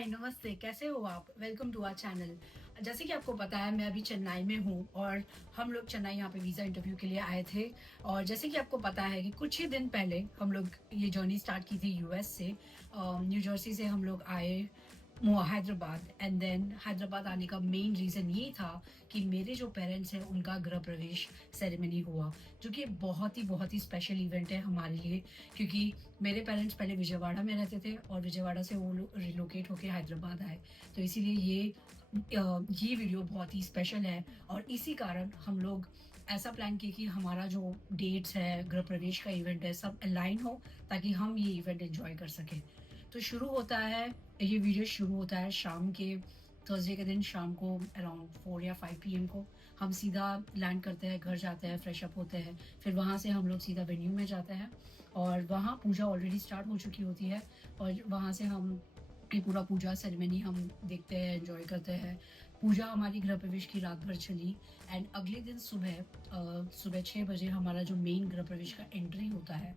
हाय नमस्ते, कैसे हो आप? Welcome to our channel. जैसे कि आपको पता है मैं अभी चेन्नई में हूँ और हम लोग चेन्नई यहाँ पे वीज़ा इंटरव्यू के लिए आए थे। और जैसे कि आपको पता है कि कुछ ही दिन पहले हम लोग ये जर्नी स्टार्ट की थी यूएस से। न्यू जर्सी से हम लोग आए हैदराबाद एंड देन हैदराबाद आने का मेन रीज़न ये था कि मेरे जो पेरेंट्स हैं उनका गृह प्रवेश सेरेमनी हुआ, जो कि बहुत ही स्पेशल इवेंट है हमारे लिए। क्योंकि मेरे पेरेंट्स पहले विजयवाड़ा में रहते थे और विजयवाड़ा से वो लोग रिलोकेट होके हैदराबाद आए, तो इसीलिए ये वीडियो बहुत ही स्पेशल है। और इसी कारण हम लोग ऐसा प्लान किया कि हमारा जो डेट्स है, गृह प्रवेश का इवेंट है, सब अलाइन हो ताकि हम ये इवेंट एंजॉय कर सकें। तो ये वीडियो शुरू होता है शाम के, थर्सडे के दिन शाम को अराउंड 4 या 5 पीएम को। हम सीधा लैंड करते हैं, घर जाते हैं, फ्रेश अप होते हैं, फिर वहाँ से हम लोग सीधा वेन्यू में जाते हैं और वहाँ पूजा ऑलरेडी स्टार्ट हो चुकी होती है। और वहाँ से हम ये पूरा पूजा सेरेमनी हम देखते हैं, एंजॉय करते हैं। पूजा हमारी गृह प्रवेश की रात भर चली एंड अगले दिन सुबह 6 बजे हमारा जो मेन गृह प्रवेश का एंट्री होता है।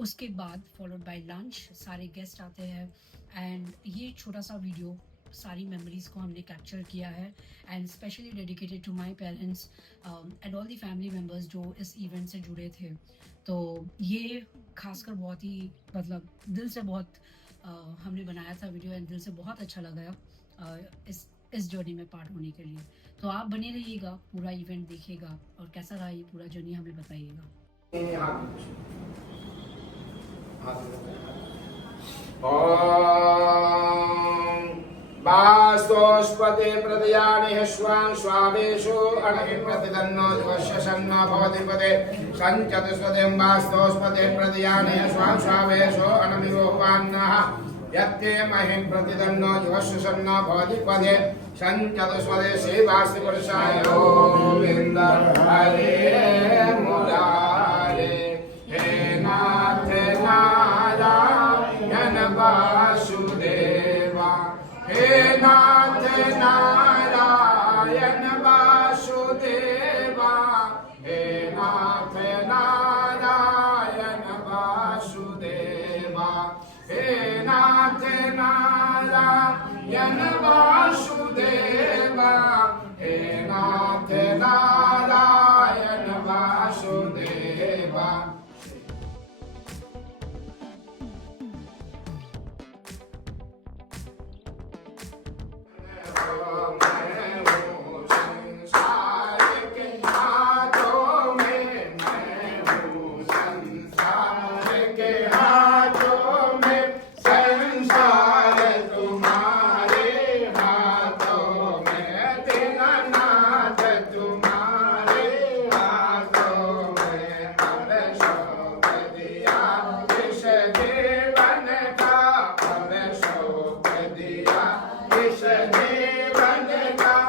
उसके बाद फॉलोड बाय लंच, सारे गेस्ट आते हैं एंड ये छोटा सा वीडियो सारी मेमोरीज को हमने कैप्चर किया है and specially dedicated to my parents and all the family members जो इस इवेंट से जुड़े थे। तो ये खासकर बहुत ही दिल से हमने बनाया था वीडियो एंड दिल से बहुत अच्छा लगा इस जर्नी में पार्ट होने के लिए। तो आप बने रहिएगा, पूरा इवेंट देखिएगा और कैसा रहा ये पूरा जर्नी हमें बताइएगा। वास्तोस्पते प्रदयानि श्वां स्वावेशो अणहि प्रतिदन्नो दिवस्य सन्नो भवति पदे संचतुस्पतिं वास्तोस्पते प्रदयानि श्वां स्वावेशो अणमिरोहवान्नः यत्ते महिं प्रतिदन्नो दिवस्य सन्नो भवति पदे संचतुस्पते श्रीवास्तुपुरुषाय गोविन्द हरे मुरारे हे नाथ नारायण वासुदेवा हे नाथ नारायण वासुदेवा हे नाथ नारायण वासुदेवा हे नाथ नारायण वासुदेवा हे नाथ नारायण वासुदेवा। इस जीवन का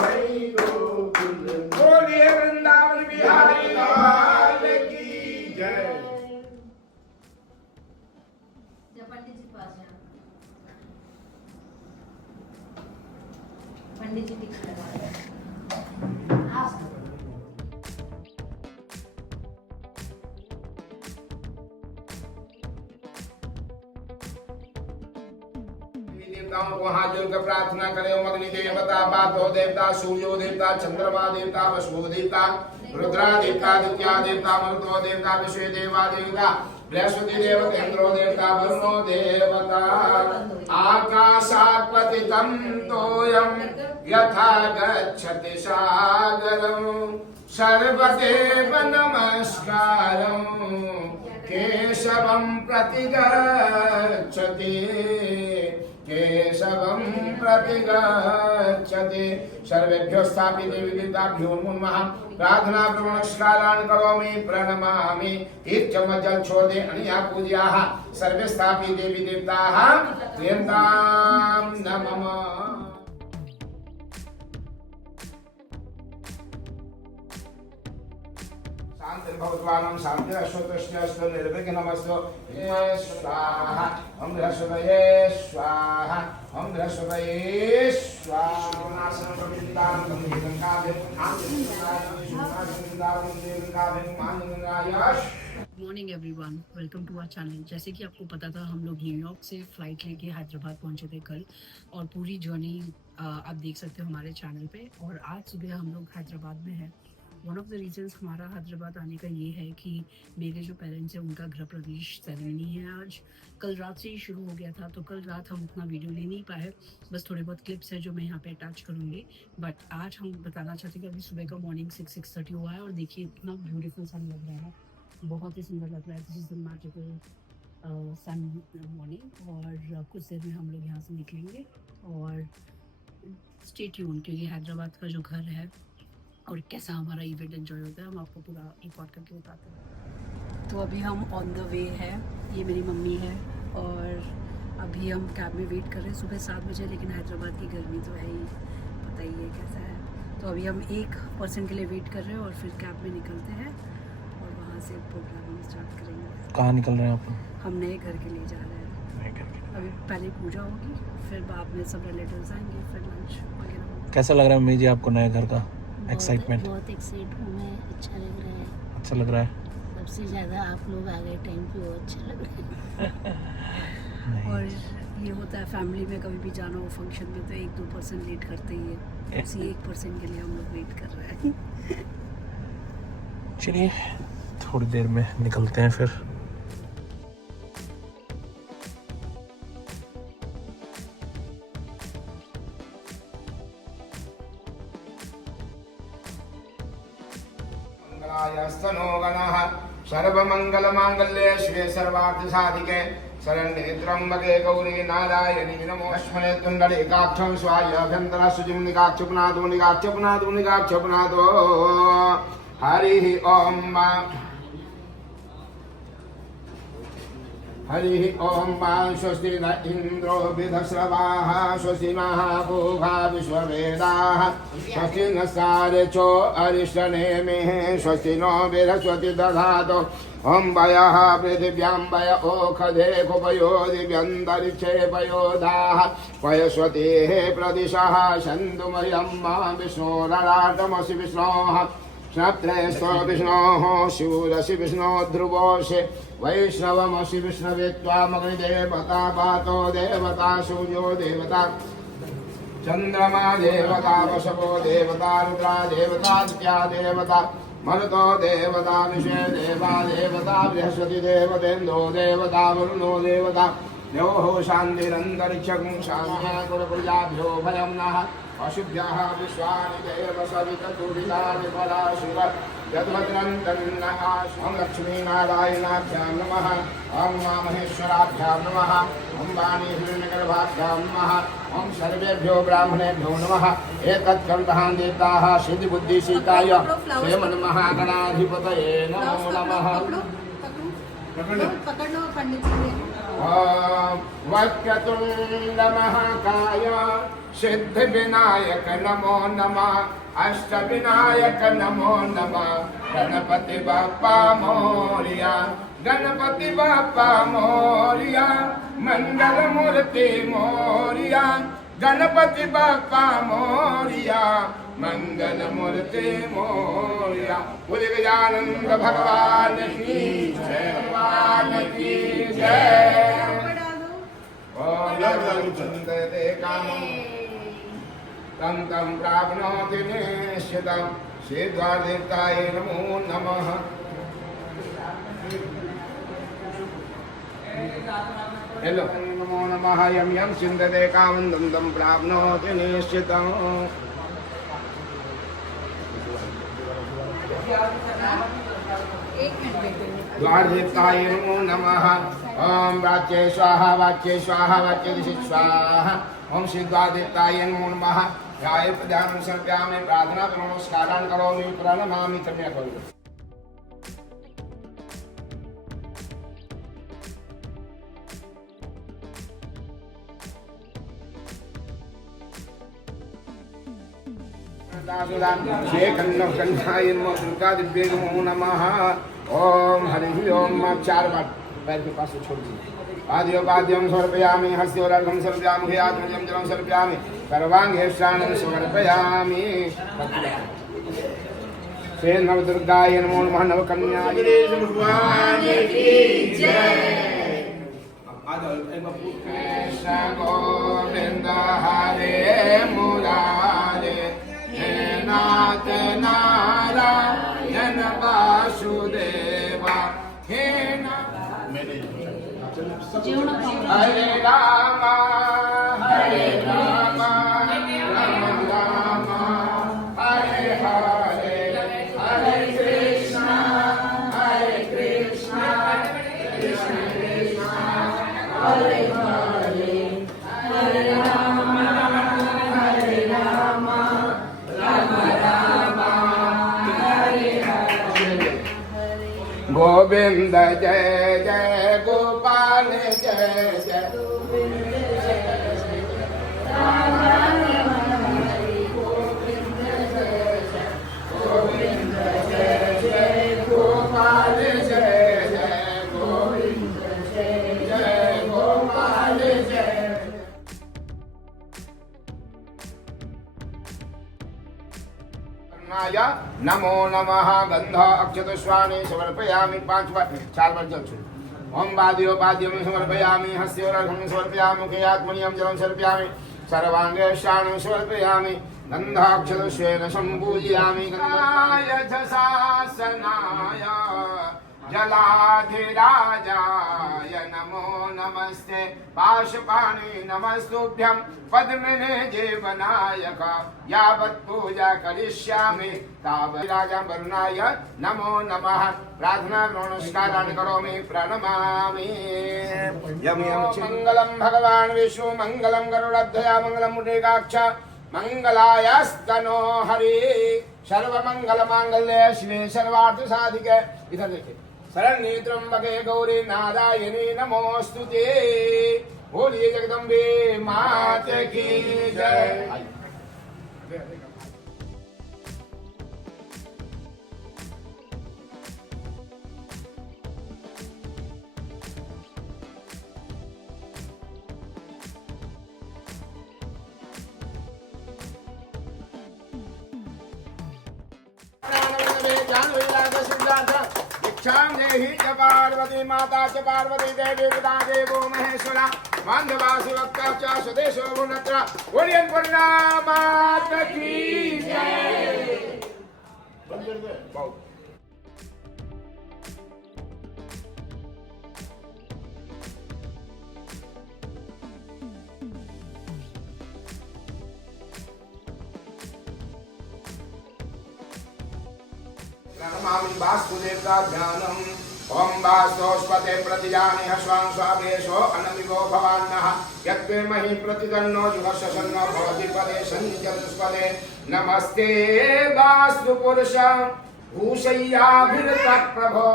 वही गोकुल बोलिए वृंदावन बिहारी लाल की जय। पंडित जी पास जाओ। पंडित जी टिक लगा रहे हैं। आप देवताओं को हाथ जोड़कर प्रार्थना करें। ओम अग्नि देवता, बातो देवता, सूर्यो देवता, चंद्रमा देवता, वसु देवता, रुद्रा देवता, आदित्य देवता, मरुतो देवता, विश्व देवा देवता, बृहस्पति देवता, इंद्रो देवता, वरुणो देवता। आकाशात् पतितं तोयं यथा गच्छति सागरं सर्वदेव नमस्कारं केशवं प्रति गच्छति केशवं प्रति गच्छति। सर्वेभ्यो स्थापित विदिताभ्यो नमः। प्रार्थना प्रवणस्कारान् करोमि प्रणमामि। एक चम्मच जल छोड़ दे अनिया पूज्याः सर्वे स्थापित देवी देवताः प्रियंतां नमः। शांतिर्भवत्वानं शान्तिरश्वतश्च निर्विघ्नमस्तु। स्वाहा ओम बृहस्पतये स्वाहा ओम बृहस्पतये स्वाहा। Good morning everyone, welcome to our channel. जैसे कि आपको पता था हम लोग न्यूयॉर्क से फ़्लाइट लेके हैदराबाद पहुंचे थे कल, और पूरी जर्नी आप देख सकते हो हमारे चैनल पे। और आज सुबह हम लोग हैदराबाद में हैं। वन ऑफ द रीजंस हमारा हैदराबाद आने का ये है कि मेरे जो पेरेंट्स हैं उनका गृह प्रवेश सेरेमनी है आज। कल रात से ही शुरू हो गया था, तो कल रात हम उतना वीडियो ले नहीं पाए, बस थोड़े बहुत क्लिप्स हैं जो मैं यहाँ पे अटैच करूँगी। बट आज हम बताना चाहते हैं कि अभी सुबह का मॉर्निंग 6:30 हुआ है, और देखिए इतना ब्यूटीफुल सन लग रहा है, बहुत ही सुंदर लग रहा है। This is the magical sun morning. और कुछ देर में हम लोग यहाँ से निकलेंगे। और स्टे ट्यून, क्योंकि हैदराबाद का जो घर है और कैसा हमारा इवेंट एंजॉय होता है हम आपको पूरा रिकॉर्ड करके बताते हैं। तो अभी हम ऑन द वे है, ये मेरी मम्मी है, और अभी हम कैब में वेट कर रहे हैं सुबह 7 बजे। लेकिन हैदराबाद की गर्मी तो है ही, पता ही है कैसा है। तो अभी हम 1% के लिए वेट कर रहे हैं और फिर कैब में निकलते हैं और वहाँ से प्रोग्राम हम स्टार्ट करेंगे। कहाँ निकल रहे हैं आप? हम नए घर के लिए जा रहे हैं। नए घर के। अभी पहले पूजा होगी, फिर बाद में सब रिलेटिव्स आएंगे, फिर लंच वगैरह। कैसा लग रहा है मम्मी जी आपको नए घर का एक्साइटमेंट? बहुत एक्साइट हूँ मैं, अच्छा लग रहा है। अच्छा लग रहा है। सबसे ज़्यादा आप लोग आ गए टाइम पे, वो अच्छा लग रहा है। और ये होता है फैमिली में, कभी भी जाना हो फंक्शन में तो 1-2% लेट करते ही है। उसी 1% के लिए हम लोग वेट कर रहे हैं। चलिए थोड़ी देर में निकलते हैं फिर। स्तनो गणः सर्वमंगलमांगल्ये शिवे सर्वार्थसाधिके शरण्ये त्र्यंबके गौरी नारायणी नमोऽस्मने तुण्डलीकाक्षं स्वाहाभ्यन्तरा शुचिं निकाक्षपुनादो निकाक्षपुनादो निकाक्षपुनादो। हरिः ओम हरिः ओम। स्वस्ति न इंद्रो विधश्रवाः स्वस्ति महापूषा विश्ववेदाः स्वस्ति न सारेचो अरिष्टनेमिः स्वस्ति नो बृहस्पति दधातु। ओम वयः पृथिव्यां वय ओखधे कुपयो दिव्यन्तरिक्षे पयोधाः वयस्वतेः प्रदिशः सन्तुमयं मा विष्णोरराटमसि विष्णोः स्नप्त्रेस्तो विष्णोः शिवरसि विष्णो ध्रुवोऽसि वैष्णवमसि विष्णवे त्वामग्निदेवता पातो देवता सूर्यो देवता चन्द्रमा देवता वसवो देवता रुद्रा देवता देवता मरुतो देवता विषे देवा देवता बृहस्पति देवतेन्द्रो देवता वरुणो देवता योः शान्तिरन्तरिक्षं शान्त्या कुलकुलाभ्यो भयं नः अशुभ्यः विश्वानि देव सविततुरितानि पराशुभ यद्भद्रं तन्न आशु। ओं लक्ष्मीनारायणाभ्यां नमः। ओं उमामहेश्वराभ्यां नमः। ओं वाणी हिरण्यगर्भाभ्यां नमः। ओं सर्वेभ्यो ब्राह्मणेभ्यो नमः। एतत्कण्ठः देवताः सिद्धिबुद्धिसिद्धाय श्रीमन्महागणाधिपतये नमो नमः। पकड़ो पंडित जी। वक्रतुण्ड महाकाय सिद्धि विनायक नमो नमः, अष्ट विनायक नमो नमः, गणपति बप्पा मोरिया, गणपति बप्पा मोरिया, मंगल मूर्ति मोरिया, गणपति बप्पा मोरिया, मंगल मूर्ति मोरिया। बोले गजानंद भगवान की जय, भगवान की जय। ओम चंद्रे कामं तं तं प्राप्नोति निश्चितं, श्रीद्वारदेवताय नमो नमः। हेलो नमो नमः, यं यं चिन्तते कामं तं तं प्राप्नोति निश्चितं। द्वारदेवताय नमो नमः। ओम वाच्ये स्वाहा, वाच्ये स्वाहा, वाच्ये दिशि स्वाहा। ओम श्री द्वारदेवताय नमो नमः। ध्याये प्रध्यानं समर्पयामि, प्रार्थना नमस्कारान् करोमि, प्रणमामि कन्या करोमि। कन्याय नमः, दुर्गा दिव्ये नमो नमः। ओम हरि ओम। आप 4 बार पैर के पास छोड़ दीजिए। आद्यो पाद्यं समर्पयामि, हस्योर्घं समर्पयामि, हयात्मजं जलं समर्पयामि, सर्वांगे स्नानं समर्पयामि। श्री नव दुर्गाय नमो नमः। नव कन्याय भगवान की जय। कृष्ण गोविंद हरे मुरारे, हे नाथ नारायण वासुदेवा, हे हरे राम हरे राम, राम राम हरे हरे, हरे कृष्ण कृष्ण कृष्ण हरे हरे, हरे राम राम राम हरे हरे। गोविंद जय जय, गोपाल जय जय, गोविंद जय जय, गोपाल जय जय, गोविंद जय जय, गोपाल जय। नमो नमः। गंध अक्षत स्वाने समर्पयामि, 5 बार 4 बार जल छू। ओम बाद्यो पाद्यं समर्पयामि, हस्योर्घं समर्पयामि, मुखे आत्मनियं जलं समर्पयामि, सर्वांगे शानं समर्पयामि, गन्धाक्षतस्वेन सम्पूजयामि। गन्धाय जशासनाय जलाधिराजाय नमो नमस्ते, पाशपाणि नमस्तुभ्यं, पद्मिने जीवनायक, यावत् पूजा करिष्यामि तावत् राजा वरुणाय नमो नमः। प्रार्थना नमस्कारान् करोमि, प्रणमामि। यं यं मंगलं भगवान् विष्णु, मंगलं गरुडध्वजा, मंगलं मुद्रिकाक्ष, मंगलायस्तनो हरि, सर्वमंगल मांगल्ये शिवे सर्वार्थ साधिके। इधर देखिए, शरण्ये त्र्यंबके गौरी नारायणी नमोस्तुते। बोलिए जगदम्बे मात की जय। दीक्षां देहि च पार्वती माता च पार्वती देवी पिता देवो महेश्वरा, मान्धवासुरक्ता च स्वदेशो भुवनत्र। बोलिए अन्नपूर्णा मात की जय। प्रणमामि वासुदेवताभ्याम्। ओम वास्तोस्पते प्रतिजानि हस्वान् स्वावेशो अनमिगो भवान्नः, यत्ते महि प्रतिदन्नो जुगस्य सन्नो भवति पदे सन्निचतुष्पदे। नमस्ते वास्तु पुरुष भूषय्याभिरतप्रभो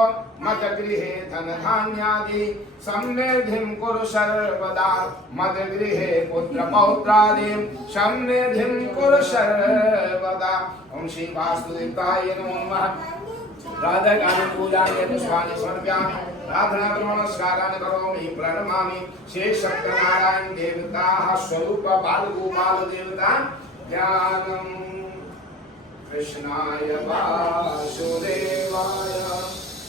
मदगृहे धनधान्यादि समृद्धिं कुरु सर्वदा मदगृहे पुत्रपौत्रादि समृद्धिं कुरु सर्वदा। ओम श्री वासुदेवाय नमो नमः। राधाकान्त पूजाये पुष्पाणि समर्पयामि प्रार्थना नमस्कारान् करोमि प्रणमामि श्री सत्यनारायण देवताः स्वरूप बालगोपाल देवता ज्ञानम् कृष्णाय वासुदेवाय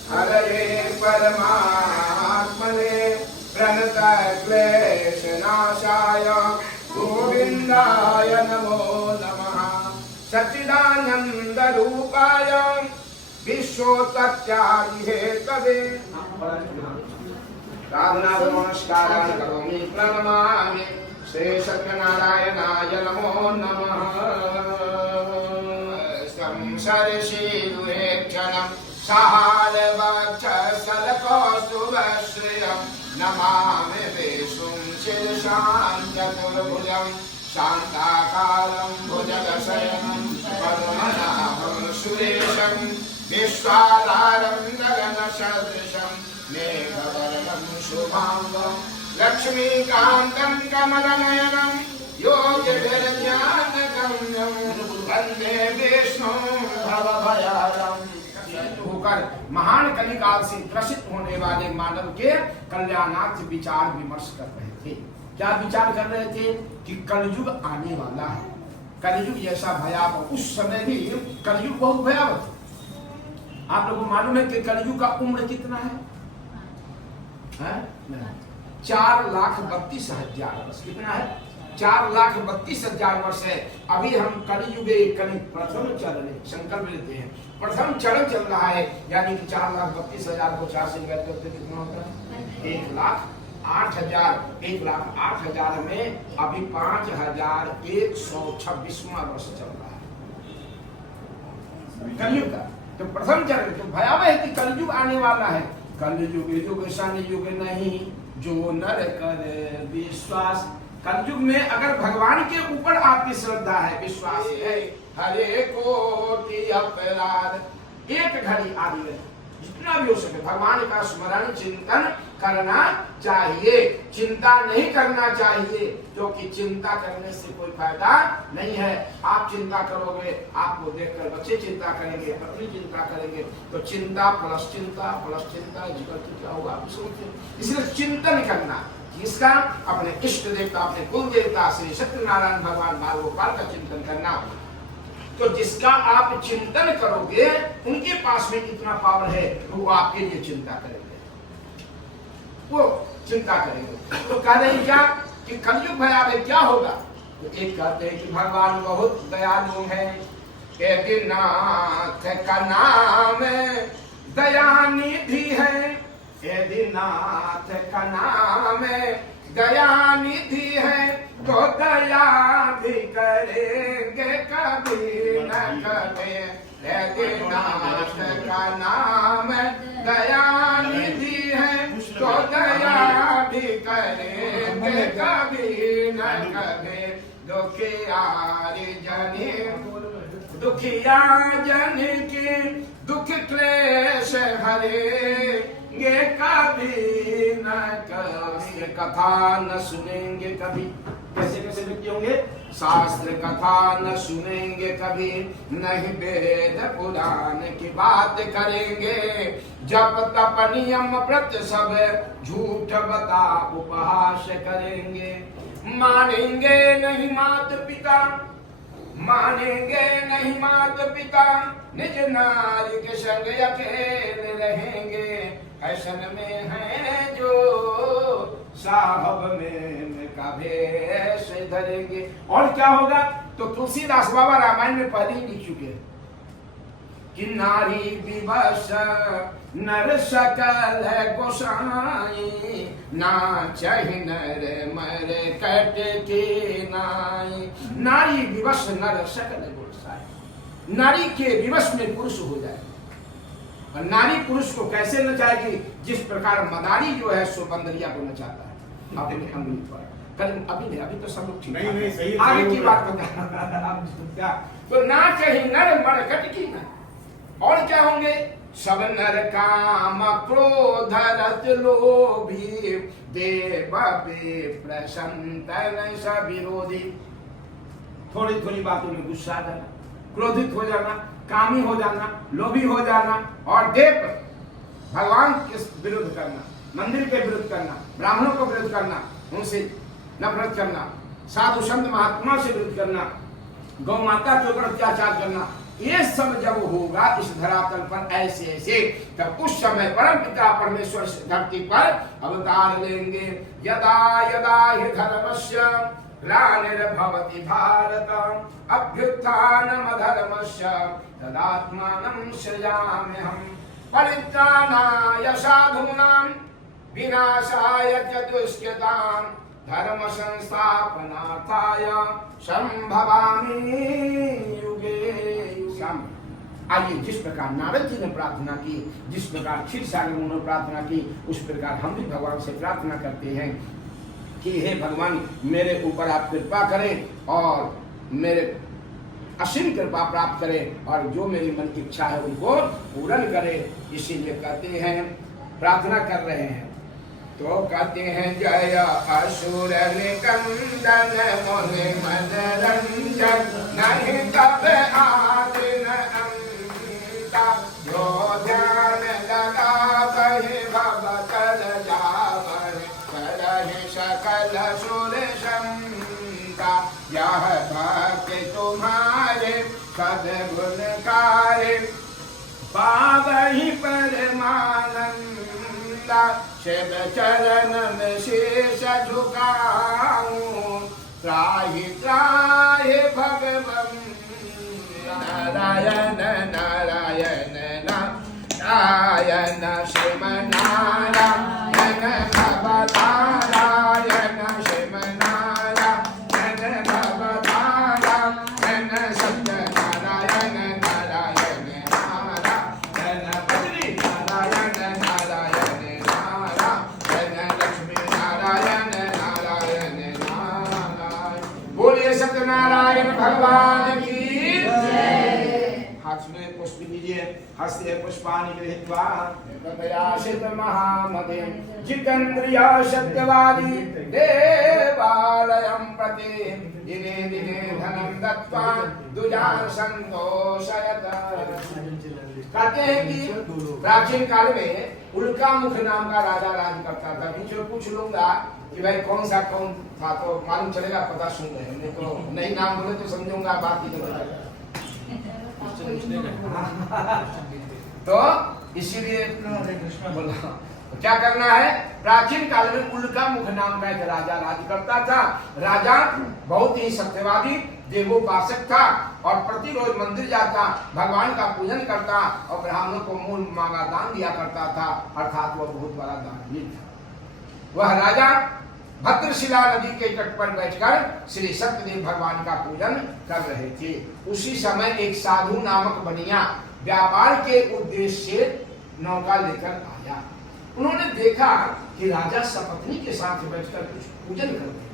हरये परमात्मने प्रणतक्लेशनाशाय गोविन्दाय नमो नमः। सच्चिदानन्दरूपाय विश्वोत्पत्त्यादिहेतवे साधना नमस्कारान् करोमि प्रणमामि श्री सत्यनारायणाय नमो नमः। संसर्षीरुहेक्षणं सहारवक्षसलकौस्तुभश्रियं नमामि विष्णुं शिरसां चतुर्भुजं शान्ताकारं भुजगशयनं पद्मनाभं सुरेशं विश्वाधारं गगनसदृशं मेघवर्णं शुभांगं लक्ष्मीकान्तं कमलनयनं योगिभिर्ध्यानगम्यं वन्दे विष्णुं भवभयहरं। होकर महान कलिकाल से ग्रसित होने वाले मानव के कल्याणार्थ विचार विमर्श कर रहे थे। क्या विचार कर रहे थे कि कलयुग आने वाला है, कलयुग जैसा भयावह। उस समय भी कलयुग बहुत भयावह था। आप लोगों को मालूम है कि कलयुग का उम्र कितना है? 4,32,000 वर्ष। कितना है? 4,32,000 वर्ष है। अभी हम कलियुगे कलि प्रथम चरण संकल्प लेते हैं, प्रथम चरण चल रहा है, यानी कि 4,32,000 को 4 से डिवाइड करते कितना होता है? 1,08,000। 1,08,000 में अभी 5,126वां वर्ष चल रहा है कलयुग का। तो प्रथम चरण तो भयावह है कि कलयुग आने वाला है। कलयुग युग सन युग नहीं जो नर कर विश्वास। कलयुग में अगर भगवान के ऊपर आपकी श्रद्धा है, विश्वास है, हरे कोटि अपराध एक घड़ी आदि में जितना भी हो सके भगवान का स्मरण चिंतन करना चाहिए। चिंता नहीं करना चाहिए, क्योंकि चिंता करने से कोई फायदा नहीं है। आप चिंता करोगे, आपको देखकर बच्चे चिंता करेंगे, पत्नी चिंता करेंगे, तो चिंता प्लस चिंता जीवन क्या होगा आप सोचिए। इसलिए चिंतन करना, जिसका अपने इष्ट देवता, अपने कुल देवता श्री सत्यनारायण भगवान बाल गोपाल का चिंतन करना। तो जिसका आप चिंतन करोगे उनके पास में इतना पावर है, वो आपके लिए चिंता करेंगे, वो चिंता करेंगे। तो कह रहे हैं क्या कि कलयुग भयावह क्या होगा? तो एक कहते हैं कि भगवान बहुत दयालु है, नाथ का नाम दयानिधि है, नाथ का नाम दयानिधि है, तो दया भी करेंगे कभी न कभी। नाथ का नाम दयानिधि है, तो दया भी करेंगे कभी न कभी। दुखिया जन के दुख क्लेश हरेंगे कभी न कभी। कथा न सुनेंगे कभी, कैसे कैसे व्यक्ति होंगे? शास्त्र कथा न सुनेंगे कभी, नहीं वेद पुराण की बात करेंगे। जप तप नियम व्रत सब झूठ बता उपहास करेंगे। मानेंगे नहीं माता पिता, मानेंगे नहीं माता पिता, निज नारी के संग अकेले रहेंगे। ऐसन में है जो साहब में का भेष धरेंगे। और क्या होगा? तो तुलसीदास बाबा रामायण में पहले ही लिख चुके हैं कि नारी विवश नर सकल गोसाई, ना चाहि नर मर कट के नाई। नारी विवश नर सकल गोसाई, नारी के विवश में पुरुष हो जाए। और नारी पुरुष को कैसे नचाएगी? जिस प्रकार मदारी जो है सो बंदरिया को नचाता है अपनी अंगुली पर। अभी नहीं, अभी तो सब लोग ठीक है, आगे की बात बता। तो ना चाहे नर मर कट की ना, और क्या होंगे? सब नर काम क्रोध रज लोभी देव विप्र संतन सब विरोधी। थोड़ी थोड़ी बातों में गुस्सा आ जाना, क्रोधित हो जाना, कामी हो जाना, लोभी हो जाना, और देव भगवान के विरुद्ध करना, मंदिर के विरुद्ध करना, ब्राह्मणों को विरुद्ध करना, उनसे नफरत करना, साधु संत महात्मा से विरुद्ध करना, गौ माता के ऊपर अत्याचार करना, ये सब जब होगा इस धरातल पर ऐसे ऐसे, तब उस समय परम पिता परमेश्वर धरती पर अवतार लेंगे। यदा यदा हि धर्मस्य ग्लानिर्भवति भारत अभ्युत्थानम् अधर्मस्य तदात्मानं सृजाम्यहम् परित्राणाय साधूनां विनाशाय च दुष्कृतां धर्म संस्थापनार्थाय संभवामि युगे युगम्। आइए, जिस प्रकार नारद जी ने प्रार्थना की, जिस प्रकार क्षीरसागर मुनि ने प्रार्थना की, उस प्रकार हम भी भगवान से प्रार्थना करते हैं कि हे भगवान, मेरे ऊपर आप कृपा करें और मेरे असीम कृपा प्राप्त करें और जो मेरी मन की इच्छा है उनको पूर्ण करें। इसीलिए कहते हैं, प्रार्थना कर रहे हैं तो कहते हैं जय असुर निकंदन मुनि मनरंजन नहीं तब आदि न अंता जो ध्यान लगावहि भवतल जावहि करहि सकल सुर संता यह भक्ति तुम्हारे सद्गुणकारी पावहि परमानंद शिव चरण में शीश झुकाऊं त्राहि त्राहि भगवन् नारायण नारायण नारायण श्रीमन्नारायण भवनारायण श्रीमन्नारायण भवनारायण सत्यनारायण नारायण नारायण बद्री नारायण नारायण नारायण लक्ष्मी नारायण नारायण नारायण। बोलिए सत्यनारायण भगवान की जय। हाथ में पुष्प दीजिए। हस्ते पुष्पाणि गृहीत्वा प्रयासित महामते जितेन्द्रिय सत्यवादी देवालयं प्रति दिने दिने धनं दत्त्वा दुजान संतोषयत। कहते हैं कि प्राचीन काल में उल्का मुख नाम का राजा राज करता था। बीच में पूछ लूंगा कि भाई कौन था तो मालूम चलेगा, पता सुन रहे हैं, तो नहीं नाम बोले तो समझूंगा बात ही तो इसीलिए बोला क्या करना है। प्राचीन काल में उल्का मुख नाम का एक राजा राज करता था। राजा बहुत ही सत्यवादी देवोपासक था और प्रतिरोज मंदिर जाता, भगवान का पूजन करता और ब्राह्मणों को मूल मांगा दान दिया करता था, अर्थात वह बहुत बड़ा दानवीर था। वह राजा भद्रशिला नदी के तट पर बैठकर श्री सत्यदेव भगवान का पूजन कर रहे थे। उसी समय एक साधु नामक बनिया व्यापार के उद्देश्य से नौका लेकर आया। उन्होंने देखा कि राजा सपत्नी के साथ बैठकर कुछ पूजन कर रहे,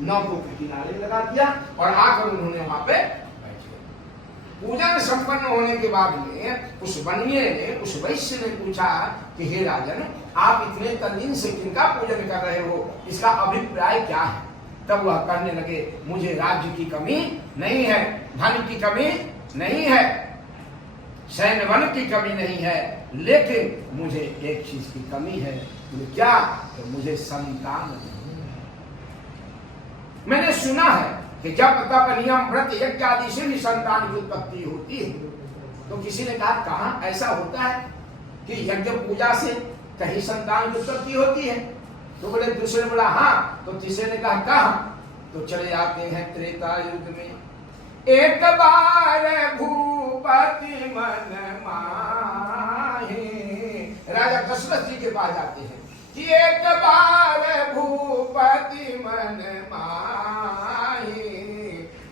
नौकों के किनारे लगा दिया और आकर उन्होंने वहां पे बैठ गए। पूजन संपन्न होने के बाद में उस बनिए ने, उस वैश्य ने पूछा कि हे राजन, आप इतने तल्लीन से किनका पूजन कर रहे हो, इसका अभिप्राय क्या है? तब वह कहने लगे, मुझे राज्य की कमी नहीं है, धन की कमी नहीं है, सैन्य बल की कमी नहीं है, लेकिन मुझे एक चीज की कमी है। क्या? तो मुझे संतान नहीं। मैंने सुना है कि जब तप नियम व्रत यज्ञ आदि से भी संतान की उत्पत्ति होती है। तो किसी ने कहा, कहाँ ऐसा होता है कि यज्ञ पूजा से कहीं संतान की उत्पत्ति होती है? तो बोले, दूसरे ने बोला हाँ। तो तीसरे ने कहा कहाँ? तो चले जाते हैं त्रेता युग में। एक बार भूपति मन माही, राजा दशरथ जी के पास जाते हैं कि एक बार भूपति मन माही,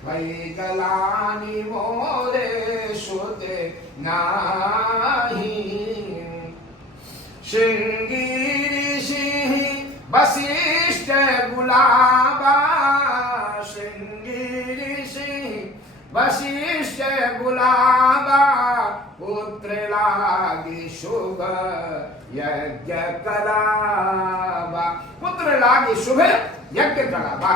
भई गलानी मोरे सुत नाही। श्रृंगी ऋषि वशिष्ठ गुलाबा, श्रृंगी ऋषि वशिष्ठ गुलाबा, पुत्र यज्ञ करावा। पुत्र लागे शुभ यज्ञ करावा।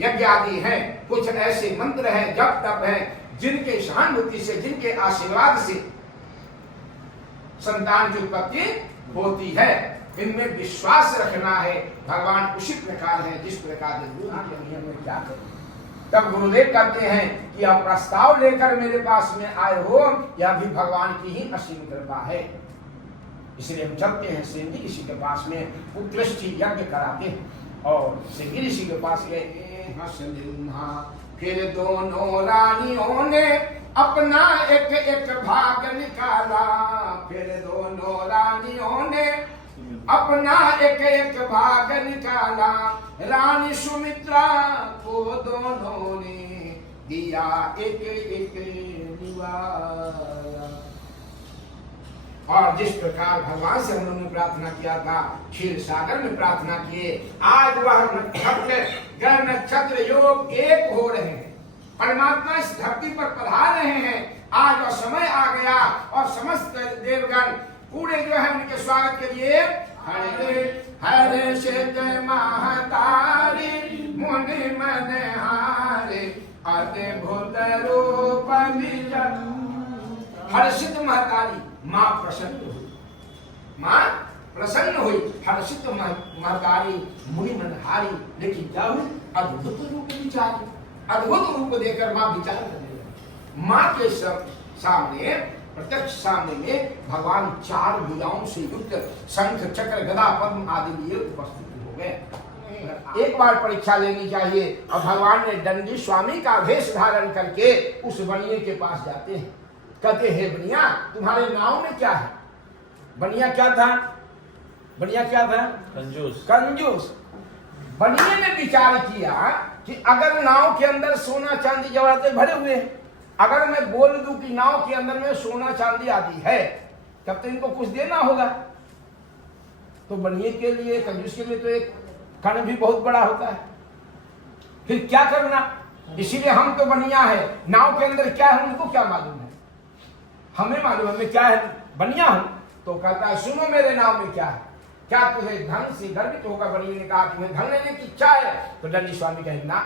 यज्ञ आदि हैं, कुछ ऐसे मंत्र हैं, जप तप हैं, जिनके सहानुभूति से, जिनके आशीर्वाद से संतान की उत्पत्ति होती है। इनमें विश्वास रखना है। भगवान उसी प्रकार है जिस प्रकार में क्या करूं। तब गुरुदेव कहते हैं कि आप प्रस्ताव लेकर मेरे पास में आए हो, यह भी भगवान की ही असीम कृपा है। इसलिए हम चलते हैं श्रृंगी ऋषि के पास में, उत्कृष्ट यज्ञ कराते हैं और श्रृंगी ऋषि के पास गए। फिर दोनों रानियों ने अपना एक एक भाग निकाला। फिर दोनों रानियों ने अपना एक एक भाग निकाला। रानी सुमित्रा को दोनों ने दिया एक एक निवाला। और जिस प्रकार भगवान से उन्होंने प्रार्थना किया था, क्षीर सागर में प्रार्थना किए, आज वह नक्षत्र ग्रह नक्षत्र योग एक हो रहे हैं। परमात्मा इस धरती पर पधार रहे हैं। आज वह समय आ गया और समस्त देवगण पूरे जो है उनके स्वागत के लिए हरे हरे सिद्ध महतारी मुनि मनहारे अद्भुत रूप निज। हर्षित महतारी माँ प्रसन्न हुई, माँ प्रसन्न हुई। हर्षित महतारी मुनि मनहारी, लेकिन क्या हुई? अद्भुत रूप विचारी। अद्भुत रूप देकर माँ विचार करने लगी। माँ के सामने, प्रत्यक्ष सामने में भगवान चार भुजाओं से युक्त शंख चक्र गदा पद्म आदि लिए उपस्थित हो गए। एक बार परीक्षा लेनी चाहिए। और भगवान ने दंडी स्वामी का वेश धारण करके उस बनिए के पास जाते हैं। कहते हे बनिया, तुम्हारे नाव में क्या है? बनिया क्या था? बनिया क्या था? कंजूस। कंजूस। बनिए ने विचार किया कि अगर नाव के अंदर सोना चांदी जवाहरात भरे हुए हैं, अगर मैं बोल दूं कि नाव के अंदर में सोना चांदी आदि है, तब तो इनको कुछ देना होगा। तो बनिए के लिए, कंजूस के लिए तो एक कण भी बहुत बड़ा होता है। फिर क्या करना? इसीलिए हम तो बनिया है, नाव के अंदर क्या है उनको क्या मालूम है? हमें मालूम है मैं क्या है, बनिया हूं। तो कहता है सुनो मेरे नाव में क्या है, क्या तुझे धन से गर्वित होगा? बनिए ने कहा तुम्हें धन लेने की इच्छा है? तो दंडी स्वामी कहे ना,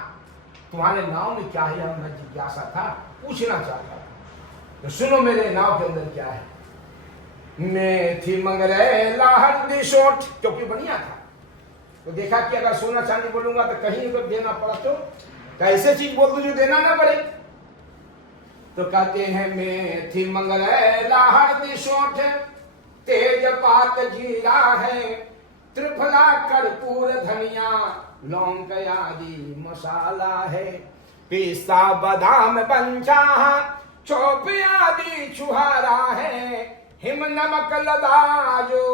तुम्हारे नाव में क्या है हमें जिज्ञासा था, पूछना चाहता था। तो सुनो मेरे नाव के अंदर क्या है। मेथी मंगरेला हल्दी सोठ, क्योंकि बनिया था तो देखा कि अगर सोना चांदी बोलूंगा तो कहीं तो देना पड़ा, तो ऐसे चीज बोल दूं जो देना ना पड़े। तो कहते हैं मेथी मंगरेला हल्दी सोठ, तेज पात जीरा है, त्रिफला कर्पूर धनिया लौंग आदि मसाला है, पिस्ता बादाम पंचा चौप आदि छुहारा है, हिम नमक लदाजो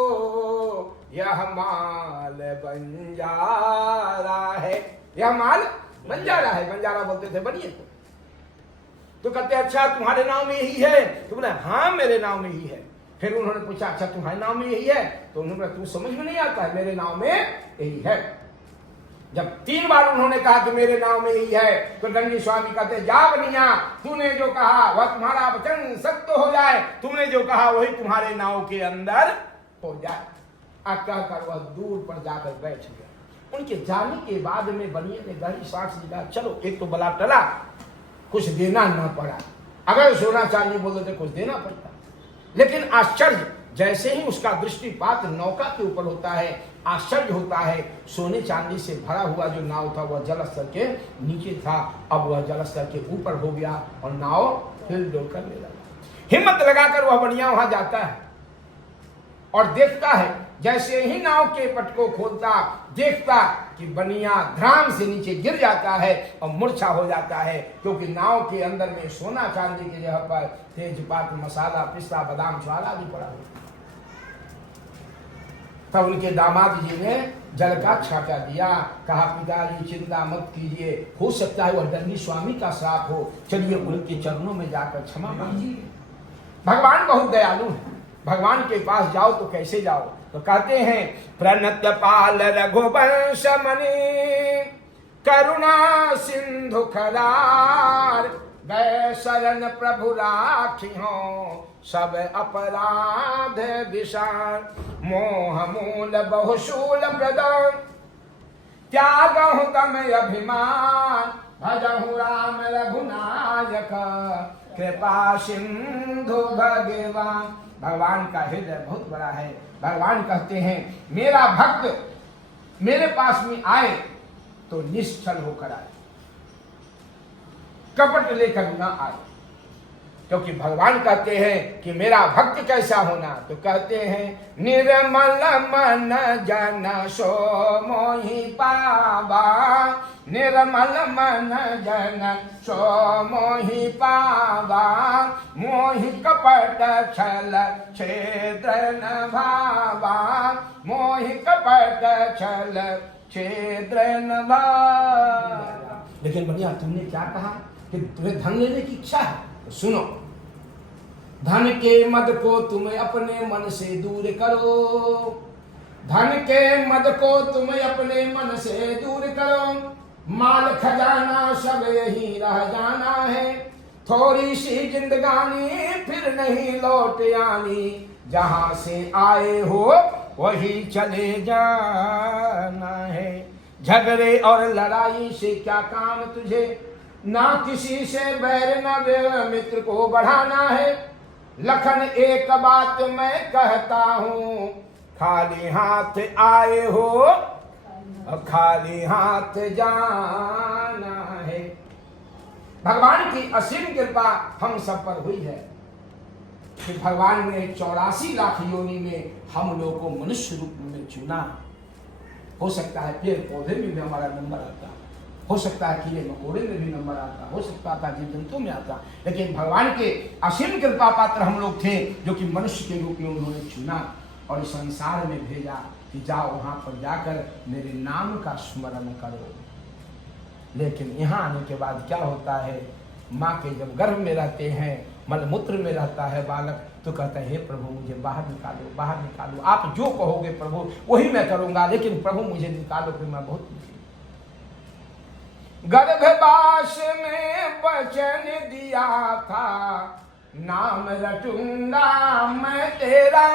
यह माल बंजारा है। यह माल बंजारा है। बंजारा बोलते थे बनिए को। तो कहते अच्छा तुम्हारे नाम में यही है? तो बोले हाँ मेरे नाम में ही है। फिर उन्होंने पूछा अच्छा तुम्हारे नाम में यही है? तो उन्होंने तू समझ में नहीं आता है, मेरे नाम में यही है। जब 3 बार उन्होंने कहा कि मेरे नाम में यही है, तो दंडी स्वामी कहते जा बनिया, तूने जो कहा वह तुम्हारा वचन सत्य हो जाए, तुमने जो कहा वही तुम्हारे नाव के अंदर हो जाए। कहकर वह दूर पर जाकर बैठ गया। उनके जाने के बाद में बनिए ने गहरी सांस ली, चलो एक तो बला टला, कुछ देना न पड़ा। अगर सोना चांदी बोलते तो कुछ देना पड़ता। लेकिन आश्चर्य, जैसे ही उसका दृष्टिपात नौका के ऊपर होता है, आश्चर्य होता है। सोने चांदी से भरा हुआ जो नाव था वह जलस्तर के नीचे था, अब वह जलस्तर के ऊपर हो गया और नाव हिल डोल कर ले लगा। हिम्मत लगाकर वह बनिया वहां जाता है और देखता है, जैसे ही नाव के पट को खोलता देखता कि बनिया ध्राम से नीचे गिर जाता है और मूर्छा हो जाता है, क्योंकि नाव के अंदर में सोना चांदी की जगह पर तेजपात मसाला पिस्ता बादाम छुहारा भी पड़ा हुआ। तब उनके दामाद जी ने जल का छाटा दिया, कहा पिताजी चिंता मत कीजिए, हो सकता है वह दंडी स्वामी का श्राप हो, चलिए उनके चरणों में जाकर क्षमा मांगिए। भगवान बहुत दयालु है, भगवान के पास जाओ तो कैसे जाओ? तो कहते हैं प्रणत पाल रघुवंश मणि करुणा सिंधु खरार, गए शरण प्रभु राखियो सब अपराध विशाल मोह मूल बहुशूल प्रदान त्यागहु तम अभिमान भजहु राम रघुनायक कृपा सिंधु भगवान। भगवान का हृदय बहुत बड़ा है। भगवान कहते हैं मेरा भक्त मेरे पास में आए तो निश्चल होकर आए, कपट लेकर ना आए। क्योंकि भगवान कहते हैं कि मेरा भक्त कैसा होना, तो कहते हैं निर्मल मन जन सो मोहि पावा, निर्मल मन जन सो मोहि पावा, मोहि कपट छल छेद्र न भावा, मोहि कपट छल छेद्र न भावा। लेकिन बढ़िया तुमने क्या कहा कि तुम्हें धन लेने की इच्छा है, तो सुनो, धन के मद को तुम अपने मन से दूर करो, धन के मद को तुम अपने मन से दूर करो, माल खजाना सब यही रह जाना है, थोड़ी सी जिंदगानी फिर नहीं लौट आनी, जहां से आए हो वही चले जाना है। झगड़े और लड़ाई से क्या काम तुझे, ना किसी से बैर न मित्र को बढ़ाना है। लखन एक बात मैं कहता हूँ, खाली हाथ आए हो और खाली हाथ जाना है। भगवान की असीम कृपा हम सब पर हुई है कि भगवान ने 84 लाख योनि में हम लोगों को मनुष्य रूप में चुना। हो सकता है पेड़ पौधे में भी हमारा नंबर आता, हो सकता है कीड़े मकोड़े में भी नंबर आता, हो सकता था जीव जंतु में आता, लेकिन भगवान के असीम कृपा पात्र हम लोग थे जो कि मनुष्य के रूप में उन्होंने चुना और इस संसार में भेजा कि जाओ वहां पर जाकर मेरे नाम का स्मरण करो। लेकिन यहाँ आने के बाद क्या होता है, माँ के जब गर्भ में रहते हैं, मलमूत्र में रहता है बालक, तो कहता है हे प्रभु मुझे बाहर निकालो, बाहर निकालो, आप जो कहोगे प्रभु वही मैं करूंगा, लेकिन प्रभु मुझे निकालो, फिर मैं बहुत गर्भवास में वचन दिया था, नाम रटूंगा मैं तेरा,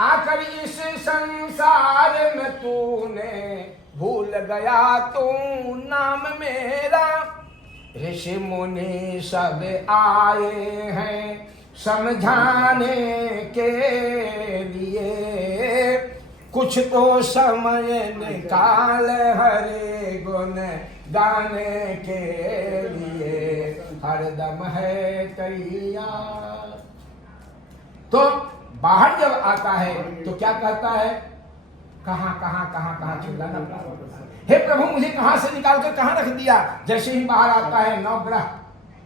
आखिर इस संसार में तूने भूल गया तू नाम मेरा। ऋषि मुनि सब आए हैं समझाने के लिए, कुछ तो समय निकाल हरे गुण गाने के लिए, हरदम है तैयार। तो बाहर जब आता है तो क्या कहता है, कहाँ कहाँ कहाँ कहाँ चिल्लाना प्रारंभ करता है, हे प्रभु मुझे कहाँ से निकाल कर कहाँ रख दिया। जैसे ही बाहर आता है नवग्रह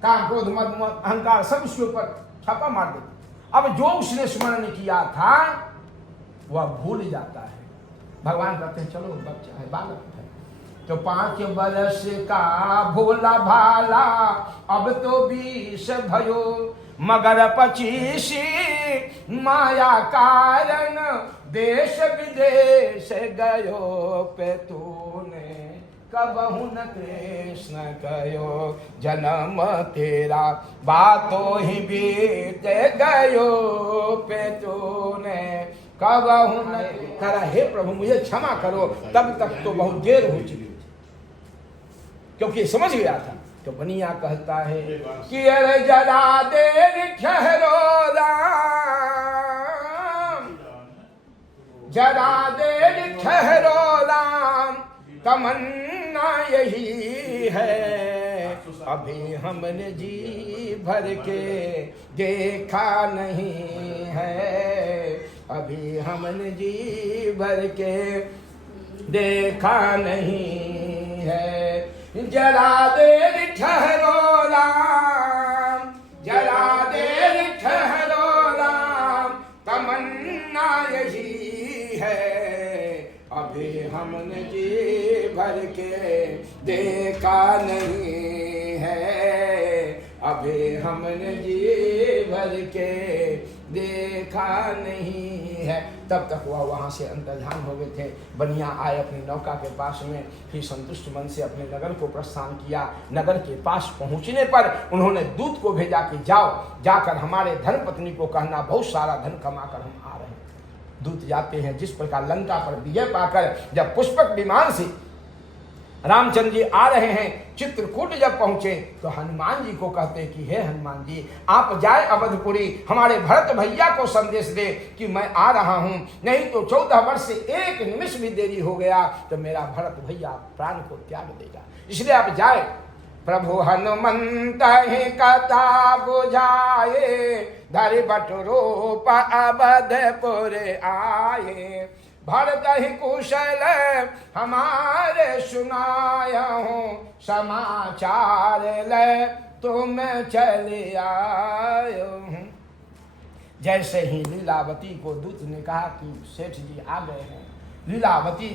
काम क्रोध मद अहंकार सब उसके ऊपर छापा मार देते। अब जो उसने स्मरण किया था वह भूल जाता है। भगवान कहते हैं चलो बच्चा है, बालक है, तो 5 वर्ष का भोला भाला अब तो 20 भयो, मगर 25 माया कारण देश विदेश गयो पे तूने कबहु न कृष्ण कयो, जन्म तेरा बातों ही बीत गयो पे तूने कबहु न करा। हे प्रभु मुझे क्षमा करो, तब तक तो बहुत देर हो चुकी थी, क्योंकि समझ गया था। तो बनिया कहता है कि अरे जरा देर ठहरो राम, जरा देर ठहरो राम, तमन्ना यही है, अभी हमने जी भर के देखा नहीं है, अभी हमने जी भर के देखा नहीं है। जरा देर ठहरो राम, जरा देर ठहरो राम, तमन्ना यही है, अभी हमने जी भर के देखा नहीं है, अभी हमने जी भर के देखा नहीं है। तब तक वह वहाँ से अंतर्धान हो गए थे। बनिया आए अपनी नौका के पास में, फिर संतुष्ट मन से अपने नगर को प्रस्थान किया। नगर के पास पहुँचने पर उन्होंने दूत को भेजा कि जाओ, जाकर हमारे धर्मपत्नी को कहना बहुत सारा धन कमाकर हम आ रहे हैं। दूत जाते हैं। जिस प्रकार लंका पर विजय पाकर जब पुष्पक विमान से रामचंद्र जी आ रहे हैं, चित्रकूट जब पहुंचे तो हनुमान जी को कहते कि हे हनुमान जी, आप जाए अवधपुरी, हमारे भरत भैया को संदेश दे कि मैं आ रहा हूं, नहीं तो 14 वर्ष से 1 निमिष भी देरी हो गया तो मेरा भरत भैया प्राण को त्याग देगा, इसलिए आप जाए। प्रभु हनुमंत ही कथा बुझाए, धरि बटरूप अवधपुर आए। भरत ही कुशल हमारे सुनाया हूँ, समाचार ले तुम चले आयो हूँ। जैसे ही लीलावती को दूत ने कहा कि सेठ जी आ गए हैं, लीलावती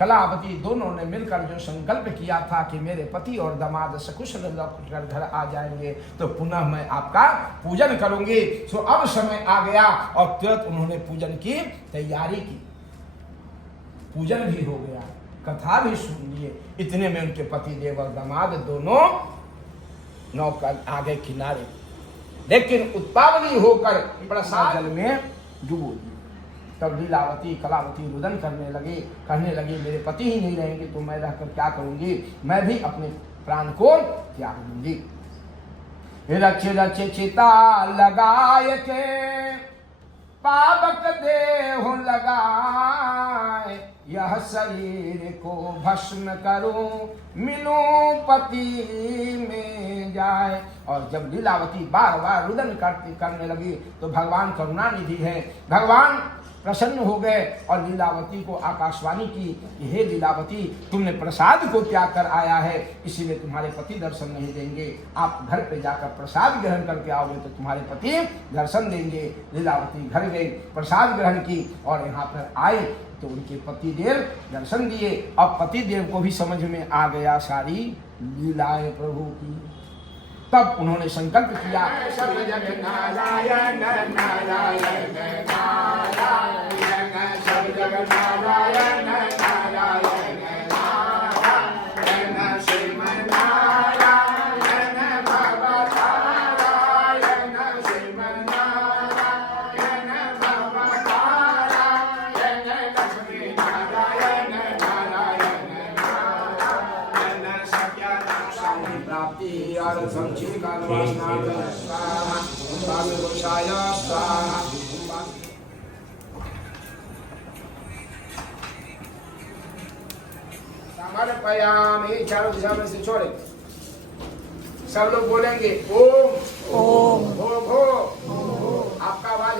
कलावती दोनों ने मिलकर जो संकल्प किया था कि मेरे पति और दामाद सकुशल लौटकर घर आ जाएंगे तो पुनः मैं आपका पूजन करूंगी। सो अब समय आ गया और तुरंत उन्होंने पूजन की तैयारी की। पूजन भी हो गया, कथा भी सुन लिए। इतने में उनके पति देव और दामाद दोनों नौका आगे किनारे, लेकिन उत्पावली होकर प्रसाद जल में डूबो दी। तब लीलावती कलावती रुदन कहने लगी मेरे पति ही नहीं रहेंगे तो मैं रहकर क्या करूंगी, मैं भी अपने प्राण को त्याग दूंगी। रच रच चिता लगाए के पावक देह लगाए, यह शरीर को भस्म करूं मिलूं पति में जाए। और जब लीलावती बार बार रुदन करने लगी तो भगवान करुणानिधि है, भगवान प्रसन्न हो गए और लीलावती को आकाशवाणी की कि हे लीलावती, तुमने प्रसाद को त्याग कर आया है, इसीलिए तुम्हारे पति दर्शन नहीं देंगे। आप घर पे जाकर प्रसाद ग्रहण करके आओगे तो तुम्हारे पति दर्शन देंगे। लीलावती घर गई, प्रसाद ग्रहण की और यहाँ पर आई तो उनके पति देव दर्शन दिए। अब पति देव को भी समझ में आ गया सारी लीलाएं प्रभु की। तब उन्होंने संकल्प किया, सब जग नारायण नारायण नारायण, सब जग नारायण नारायण नारायण, श्रीमन नारायण भगवत नारायण, श्रीमन नारायण भगवत नारायण, लक्ष्मी नारायण नारायण नारायण, सत्य प्राप्ति और संचित समर्पयामि। चारों दिशा में से छोड़े, सब लोग बोलेंगे ओम ओम भो भो। आपका आवाज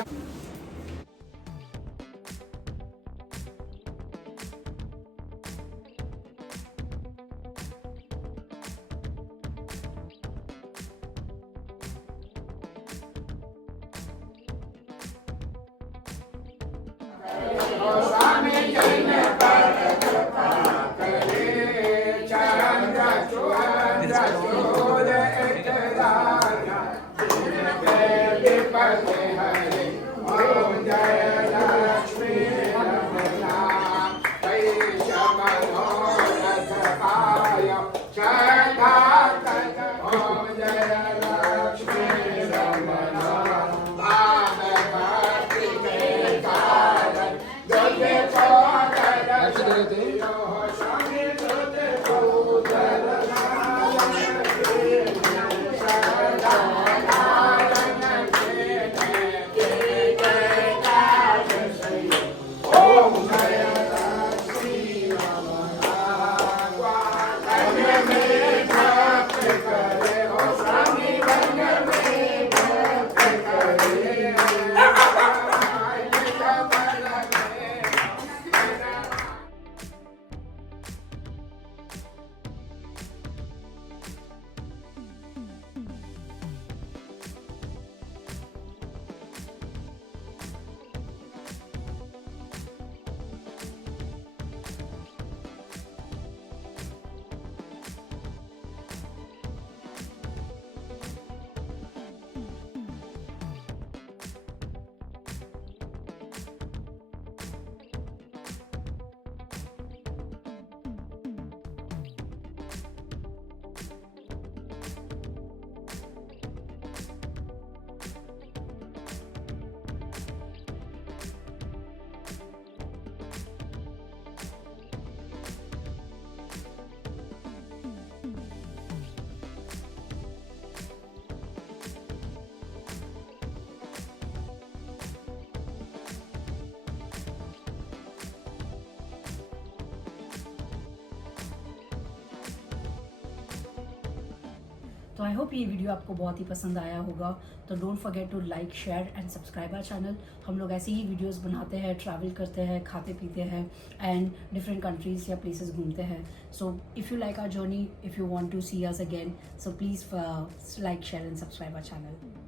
तो आई होप ये वीडियो आपको बहुत ही पसंद आया होगा। तो don't forget to like, share and subscribe our channel. हम लोग ऐसे ही वीडियोस बनाते हैं, ट्रैवल करते हैं, खाते पीते हैं एंड डिफरेंट कंट्रीज या प्लेसेस घूमते हैं। So if you like our journey, if you want to see us again, so please like, share and subscribe our channel.